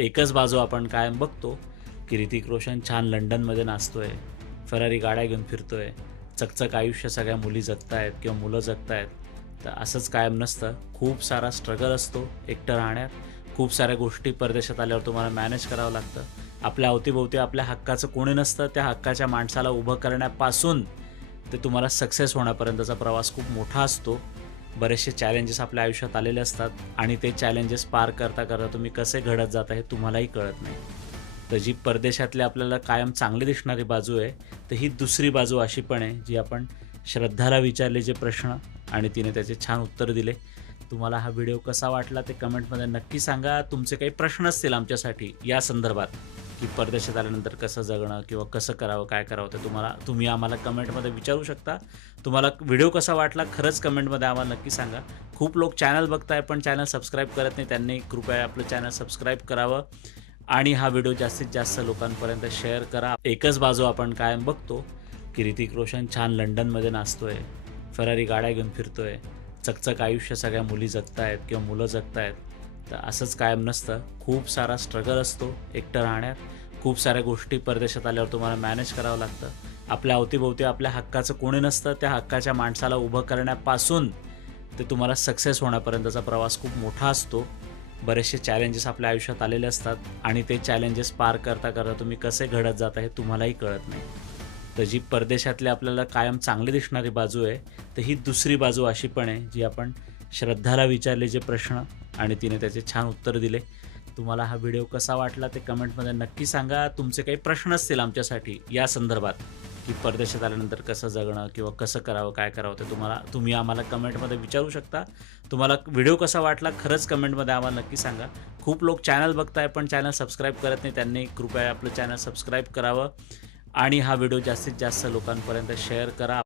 एकच बाजू आपण कायम बघतो की ऋतिक रोशन छान लंडनमध्ये नाचतोय, फरारी गाड्या घेऊन फिरतोय, चकचक आयुष्य सगळ्या मुली जगतायत किंवा मुलं जगतायत. तर असंच कायम नसतं. खूप सारा स्ट्रगल असतो एकटं राहण्यात. खूप साऱ्या गोष्टी परदेशात आल्यावर तुम्हाला मॅनेज करावं लागतं. आपल्या अवतीभोवती आपल्या हक्काचं कोणी नसतं. त्या हक्काच्या माणसाला उभं करण्यापासून ते तुम्हाला सक्सेस होण्यापर्यंतचा प्रवास खूप मोठा असतो. बरेचसे चॅलेंजेस आपल्या आयुष्यात आलेले असतात आणि ते चॅलेंजेस पार करता करता तुम्ही कसे घडत जाता हे तुम्हालाही कळत नाही. तर जी परदेशातली आपल्याला कायम चांगली दिसणारी बाजू आहे, तर ही दुसरी बाजू अशी पण आहे जी आपण श्रद्धाला विचारले जे प्रश्न आणि तिने त्याचे छान उत्तर दिले. तुम्हाला हा व्हिडिओ कसा वाटला ते कमेंटमध्ये नक्की सांगा. तुमचे काही प्रश्न असतील आमच्यासाठी या संदर्भात, की परदेशात आल्यानंतर कसं जगणं किंवा कसं करावं, काय करावं, ते तुम्ही आम्हाला कमेंटमध्ये विचारू शकता. तुम्हाला व्हिडिओ कसा वाटला खरंच कमेंटमध्ये आम्हाला नक्की सांगा. खूप लोक चॅनल बघताय पण चॅनल सबस्क्राईब करत नाही. त्यांनी कृपया आपलं चॅनल सबस्क्राईब करावं आणि हा व्हिडिओ जास्तीत जास्त लोकांपर्यंत शेअर करा. एकच बाजू आपण कायम बघतो की ऋतिक रोशन छान लंडनमध्ये नाचतोय, फरारी गाड्या घेऊन फिरतोय, चकचक आयुष्य सगळ्या मुली जगतायत किंवा मुलं जगतायत. तर असंच कायम नसतं. खूप सारा स्ट्रगल असतो एकटं राहण्यात. खूप साऱ्या गोष्टी परदेशात आल्यावर तुम्हाला मॅनेज करावं लागतं. आपल्या अवतीभोवती आपल्या हक्काचं कोणी नसतं. त्या हक्काच्या माणसाला उभं करण्यापासून ते तुम्हाला सक्सेस होण्यापर्यंतचा प्रवास खूप मोठा असतो. बरेचसे चॅलेंजेस आपल्या आयुष्यात आलेले असतात आणि ते चॅलेंजेस पार करता करता तुम्ही कसे घडत जाता हे तुम्हालाही कळत नाही. तर जी परदेशातली आपल्याला कायम चांगली दिसणारी बाजू आहे, तर ही दुसरी बाजू अशी पण आहे जी आपण श्रद्धाला विचारले जे प्रश्न आणि तिने त्याचे छान उत्तर दिले. तुम्हाला हा व्हिडिओ कसा वाटला ते कमेंटमध्ये नक्की सांगा. तुमचे काही प्रश्न असतील आमच्यासाठी या संदर्भात, की परदेशात आल्यानंतर कसं जगणं किंवा कसं करावं, काय करावं, ते तुम्ही आम्हाला कमेंटमध्ये विचारू शकता. तुम्हाला व्हिडिओ कसा वाटला खरंच कमेंटमध्ये आम्हाला नक्की सांगा. खूप लोक चॅनल बघताय पण चॅनल सबस्क्राईब करत नाही. त्यांनी कृपया आपलं चॅनल सबस्क्राईब करावं आणि हा व्हिडिओ जास्तीत जास्त लोकांपर्यंत शेअर करा.